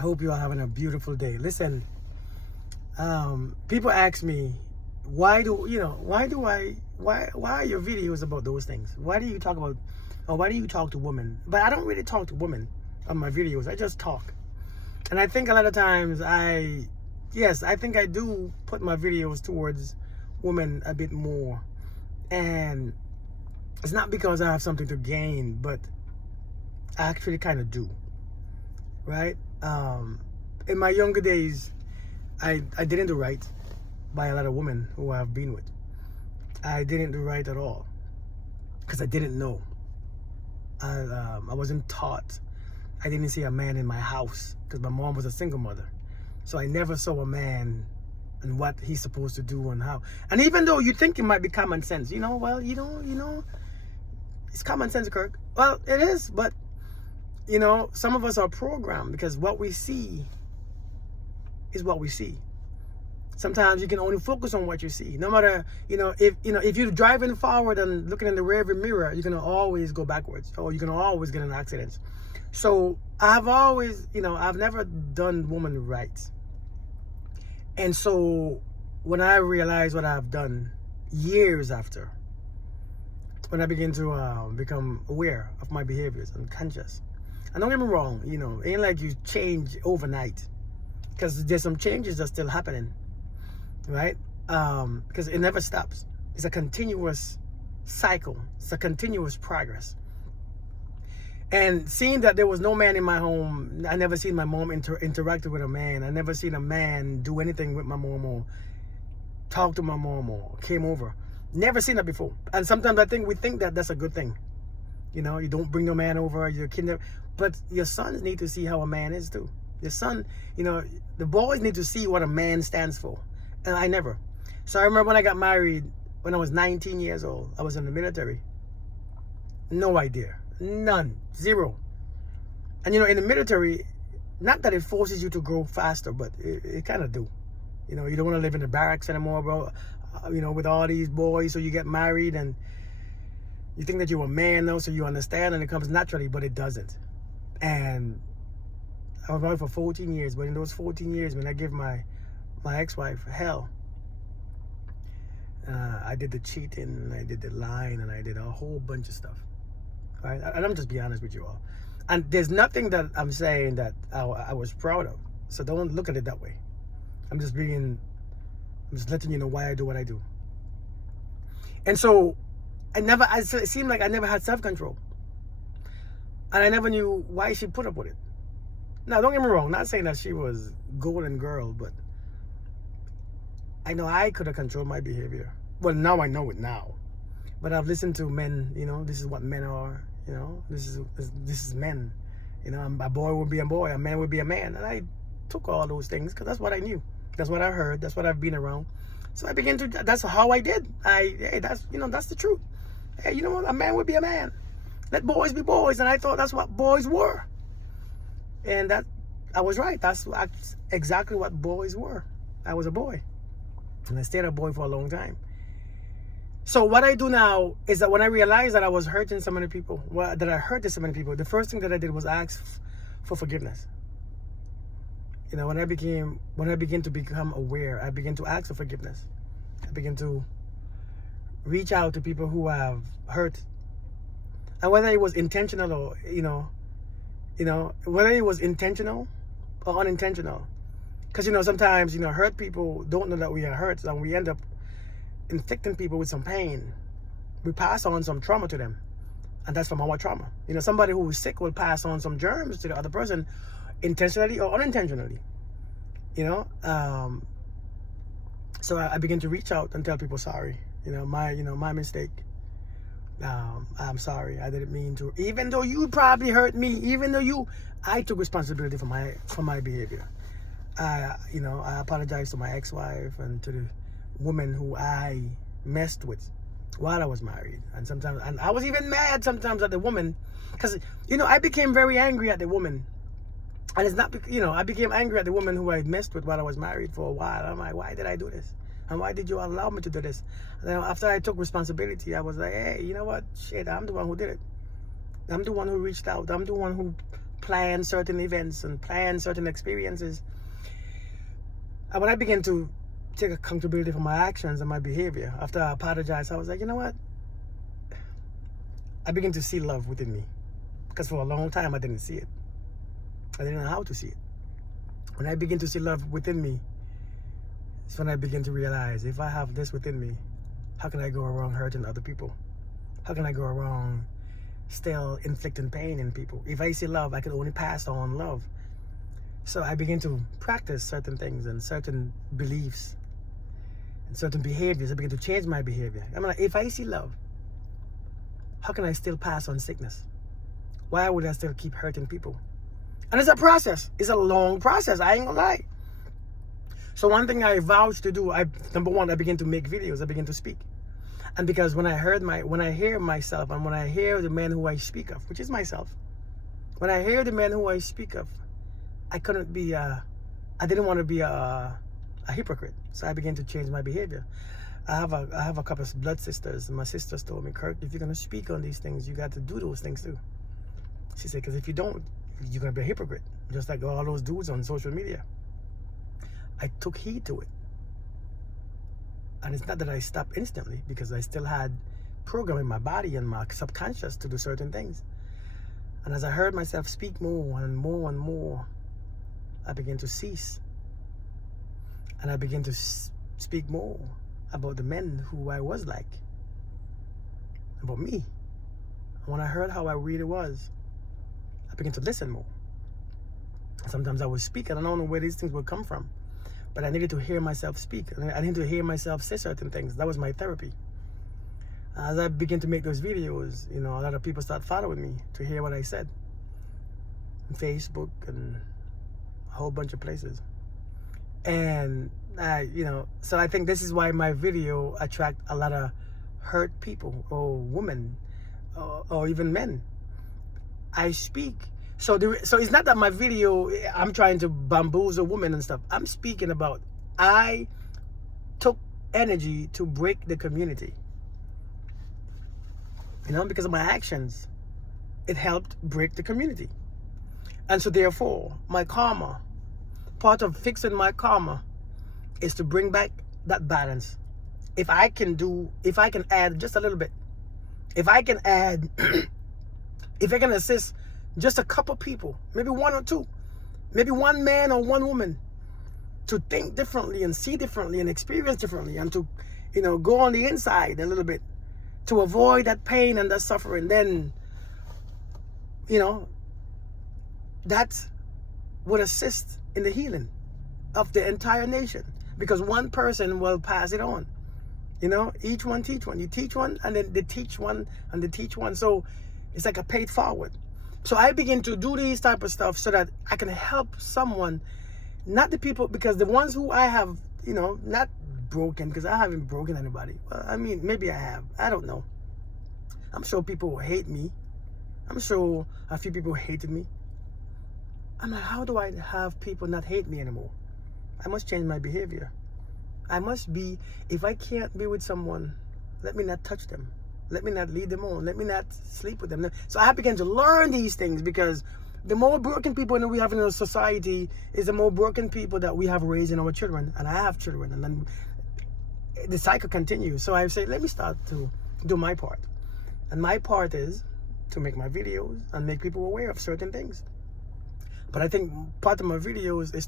I hope you are having a beautiful day. Listen, people ask me, why are your videos about those things? Why do you talk about, or why do you talk to women? But I don't really talk to women on my videos. I just talk. And I think a lot of times I think I do put my videos towards women a bit more. And it's not because I have something to gain, but I actually kind of do, right? In my younger days, I didn't do right by a lot of women who I've been with. I didn't do right at all because I didn't know. I wasn't taught. I didn't see a man in my house because my mom was a single mother. So I never saw a man and what he's supposed to do and how. And even though you think it might be common sense, it's common sense, Kirk. Well, it is, but some of us are programmed because what we see is what we see. Sometimes you can only focus on what you see. No matter, if you're driving forward and looking in the rearview mirror, you're gonna always go backwards, or you're gonna always get in accidents. So I've always, I've never done woman right. And so when I realized what I've done years after, when I begin to become aware of my behaviors and conscious, and don't get me wrong, it ain't like you change overnight, because there's some changes that's still happening, right? Because it never stops. It's a continuous cycle. It's a continuous progress. And seeing that there was no man in my home, I never seen my mom interacted with a man. I never seen a man do anything with my mom or talk to my mom or came over. Never seen that before. And sometimes I think we think that that's a good thing. You don't bring no man over, your kid. But your sons need to see how a man is too. Your son, the boys need to see what a man stands for. And I never. So I remember when I got married, when I was 19 years old, I was in the military. No idea. None. Zero. And in the military, not that it forces you to grow faster, but it kind of do. You don't want to live in the barracks anymore, bro. With all these boys, so you get married and you think that you're a man though, so you understand, and it comes naturally, but it doesn't. And I was married for 14 years, but in those 14 years, when I gave my ex-wife hell, I did the cheating, I did the lying, and I did a whole bunch of stuff. Right? And I'm just being honest with you all. And there's nothing that I'm saying that I was proud of. So don't look at it that way. I'm just letting you know why I do what I do. And so it seemed like I never had self-control. And I never knew why she put up with it. Now, don't get me wrong, not saying that she was golden girl, but I know I could have controlled my behavior. Well, now I know it now. But I've listened to men, this is what men are, this is men. A boy would be a boy, a man would be a man. And I took all those things because that's what I knew. That's what I heard. That's what I've been around. So I began to, that's how I did. That's the truth. Hey, you know what? A man would be a man. Let boys be boys. And I thought that's what boys were. And that, I was right. That's exactly what boys were. I was a boy. And I stayed a boy for a long time. So what I do now is that when I realized that I was hurting so many people, that I hurted so many people, the first thing that I did was ask for forgiveness. When I began to become aware, I began to ask for forgiveness. I began to reach out to people who have hurt. And whether it was intentional or, whether it was intentional or unintentional. Because, sometimes, hurt people don't know that we are hurt, and we end up inflicting people with some pain. We pass on some trauma to them, and that's from our trauma. Somebody who is sick will pass on some germs to the other person, intentionally or unintentionally. So I begin to reach out and tell people sorry. My mistake. I'm sorry. I didn't mean to. Even though you probably hurt me, I took responsibility for my behavior. I apologize to my ex-wife and to the woman who I messed with while I was married. And I was even mad sometimes at the woman, because, I became very angry at the woman. And it's not, I became angry at the woman who I messed with while I was married for a while. I'm like, why did I do this? And why did you allow me to do this? And then after I took responsibility, I was like, hey, you know what? Shit, I'm the one who did it. I'm the one who reached out. I'm the one who plan certain events and plan certain experiences. And when I began to take accountability for my actions and my behavior, after I apologized, I was like, you know what? I began to see love within me. Because for a long time, I didn't see it. I didn't know how to see it. When I begin to see love within me, it's when I begin to realize, if I have this within me, how can I go around hurting other people? How can I go around still inflicting pain in people? If I see love, I can only pass on love. So I begin to practice certain things and certain beliefs and certain behaviors. I begin to change my behavior. I'm like, if I see love, how can I still pass on sickness? Why would I still keep hurting people? And it's a process. It's a long process. I ain't gonna lie. So one thing I vowed to do, number one, I begin to make videos. I begin to speak. And because when I hear myself and when I hear the man who I speak of, which is myself, when I hear the man who I speak of, I didn't want to be a hypocrite. So I began to change my behavior. I have a couple of blood sisters, and my sisters told me, Kirk, if you're going to speak on these things, you got to do those things too. She said, because if you don't, you're going to be a hypocrite, just like all those dudes on social media. I took heed to it. And it's not that I stopped instantly, because I still had programming my body and my subconscious to do certain things. And as I heard myself speak more and more and more, I began to cease. And I began to speak more about the men who I was like, about me. And when I heard how I really was, I began to listen more. Sometimes I would speak, and I don't know where these things would come from, but I needed to hear myself speak. I needed to hear myself say certain things. That was my therapy. As I began to make those videos, a lot of people start following me to hear what I said. On Facebook and a whole bunch of places. And so I think this is why my video attract a lot of hurt people or women or even men. I speak. So it's not that my video, I'm trying to bamboozle women and stuff. I'm speaking about, I took energy to break the community. Because of my actions, it helped break the community. And so therefore, my karma, part of fixing my karma is to bring back that balance. If I can add just a little bit, if I can assist just a couple people, maybe one or two, maybe one man or one woman, to think differently and see differently and experience differently, and to, go on the inside a little bit to avoid that pain and that suffering, then, that would assist in the healing of the entire nation, because one person will pass it on. Each one teach one. You teach one, and then they teach one, and they teach one. So it's like a paid forward. So I begin to do these type of stuff so that I can help someone, not the people, because the ones who I have, not broken, because I haven't broken anybody. Well, I mean, maybe I have. I don't know. I'm sure people hate me. I'm sure a few people hated me. I'm like, how do I have people not hate me anymore? I must change my behavior. I must be, if I can't be with someone, let me not touch them. Let me not lead them on. Let me not sleep with them. So I began to learn these things, because the more broken people that we have in our society is the more broken people that we have raised in our children. And I have children. And then the cycle continues. So I say, let me start to do my part. And my part is to make my videos and make people aware of certain things. But I think part of my videos is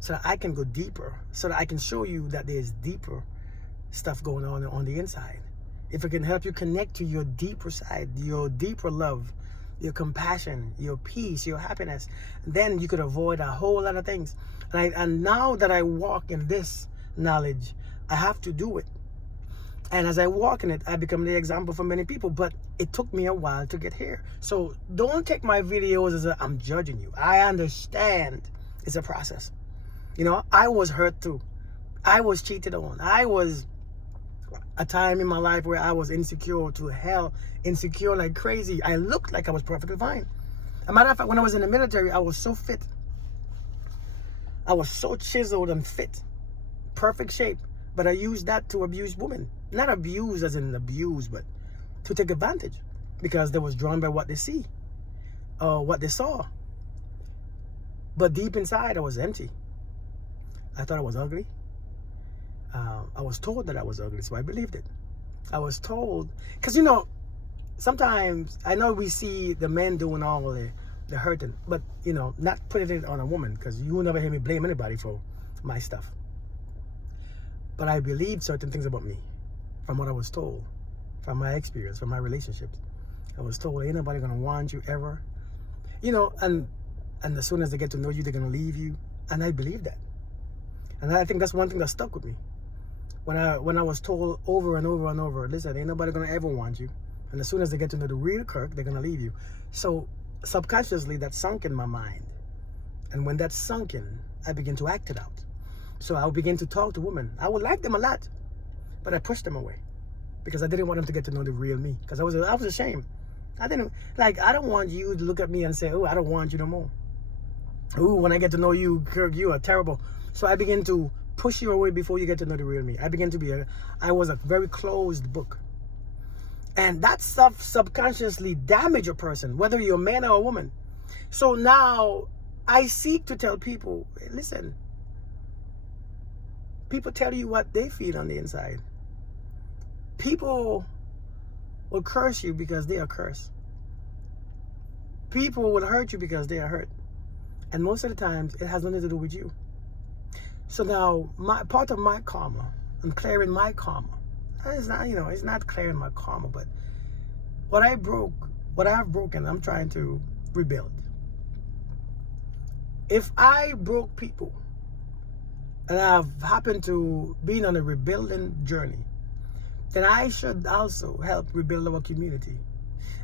so that I can go deeper, so that I can show you that there's deeper stuff going on the inside. If it can help you connect to your deeper side, your deeper love, your compassion, your peace, your happiness, then you could avoid a whole lot of things. And now that I walk in this knowledge, I have to do it. And as I walk in it, I become the example for many people. But it took me a while to get here. So don't take my videos as I'm judging you. I understand it's a process. I was hurt too. I was cheated on. I was a time in my life where I was insecure to hell, insecure like crazy. I looked like I was perfectly fine. As a matter of fact, when I was in the military, I was so fit. I was so chiseled and fit. Perfect shape. But I used that to abuse women. Not abuse as in abuse, but to take advantage. Because they was drawn by what they see. Or what they saw. But deep inside, I was empty. I thought I was ugly. I was told that I was ugly, so I believed it. I was told, because sometimes I know we see the men doing all the hurting, but not putting it on a woman, because you will never hear me blame anybody for my stuff. But I believed certain things about me from what I was told, from my experience, from my relationships. I was told ain't nobody gonna want you ever, and as soon as they get to know you, they're gonna leave you, and I believed that. And I think that's one thing that stuck with me. When I was told over and over and over, listen, ain't nobody gonna ever want you, and as soon as they get to know the real Kirk, they're gonna leave you. So subconsciously, that sunk in my mind, and when that sunk in, I began to act it out. So I would begin to talk to women. I would like them a lot, but I pushed them away because I didn't want them to get to know the real me. Because I was ashamed. I don't want you to look at me and say, oh, I don't want you no more. Ooh, when I get to know you, Kirk, you are terrible. So I begin to push you away before you get to know the real me. I was a very closed book. And that stuff subconsciously damage a person, whether you're a man or a woman. So now I seek to tell people, hey, listen, people tell you what they feel on the inside. People will curse you because they are cursed. People will hurt you because they are hurt. And most of the times, it has nothing to do with you. So now, part of my karma, I'm clearing my karma. It's not clearing my karma, but what I've broken, I'm trying to rebuild. If I broke people, and I've happened to be on a rebuilding journey, then I should also help rebuild our community.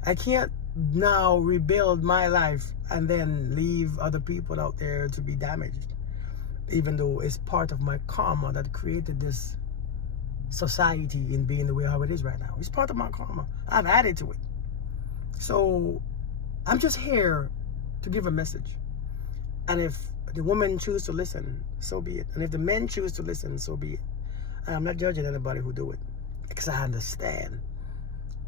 I can't now rebuild my life and then leave other people out there to be damaged, even though it's part of my karma that created this society in being the way how it is right now. It's part of my karma. I've added to it. So I'm just here to give a message. And if the women choose to listen, so be it. And if the men choose to listen, so be it. And I'm not judging anybody who do it, because I understand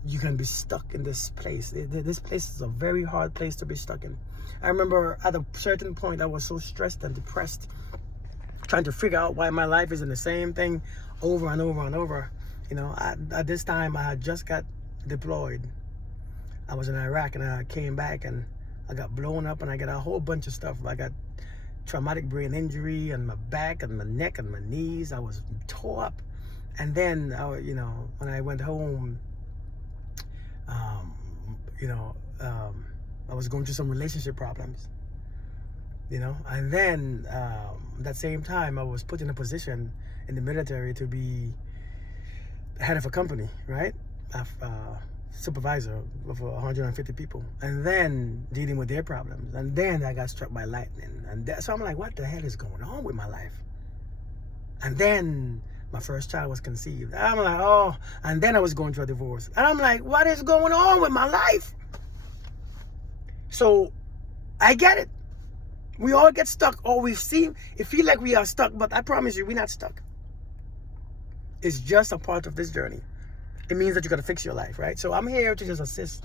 you can be stuck in this place. This place is a very hard place to be stuck in. I remember at a certain point, I was so stressed and depressed, trying to figure out why my life is in the same thing over and over and over. At this time, I had just got deployed. I was in Iraq, and I came back, and I got blown up, and I got a whole bunch of stuff. I got traumatic brain injury and my back and my neck and my knees. I was tore up. And then, when I went home, I was going through some relationship problems, and then that same time I was put in a position in the military to be head of a company, right? Supervisor of 150 people, and then dealing with their problems, and then I got struck by lightning, and so I'm like, what the hell is going on with my life? And then my first child was conceived. I'm like, oh, and then I was going through a divorce, and I'm like, what is going on with my life? So I get it. We all get stuck, or it feel like we are stuck, but I promise you, we're not stuck. It's just a part of this journey. It means that you got to fix your life, right? So I'm here to just assist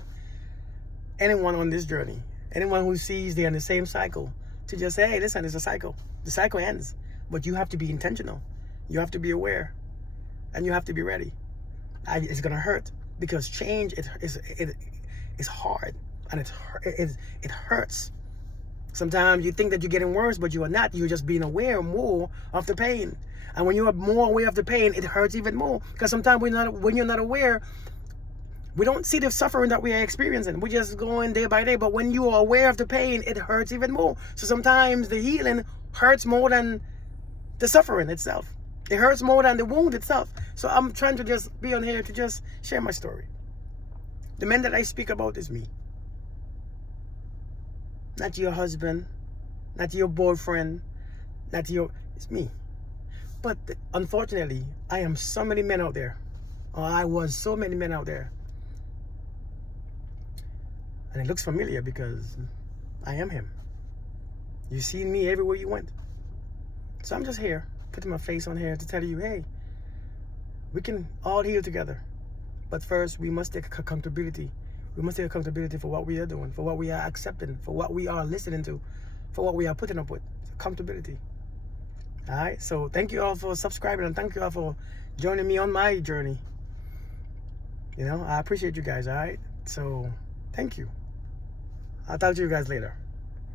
anyone on this journey, anyone who sees they're in the same cycle, to just say, hey, listen, it's a cycle. The cycle ends, but you have to be intentional. You have to be aware, and you have to be ready. It's going to hurt, because change is hard, and it hurts. Sometimes you think that you're getting worse, but you are not. You're just being aware more of the pain. And when you are more aware of the pain, it hurts even more. Because sometimes when you're not aware, we don't see the suffering that we are experiencing. We're just going day by day. But when you are aware of the pain, it hurts even more. So sometimes the healing hurts more than the suffering itself. It hurts more than the wound itself. So I'm trying to just be on here to just share my story. The man that I speak about is me. Not your husband, not your boyfriend, it's me. But unfortunately, I am so many men out there. Or I was so many men out there. And it looks familiar because I am him. You see me everywhere you went. So I'm just here, putting my face on here to tell you, hey, we can all heal together. But first, we must take accountability. We must take accountability for what we are doing, for what we are accepting, for what we are listening to, for what we are putting up with. Accountability. All right. So thank you all for subscribing, and thank you all for joining me on my journey. You know, I appreciate you guys. All right. So thank you. I'll talk to you guys later.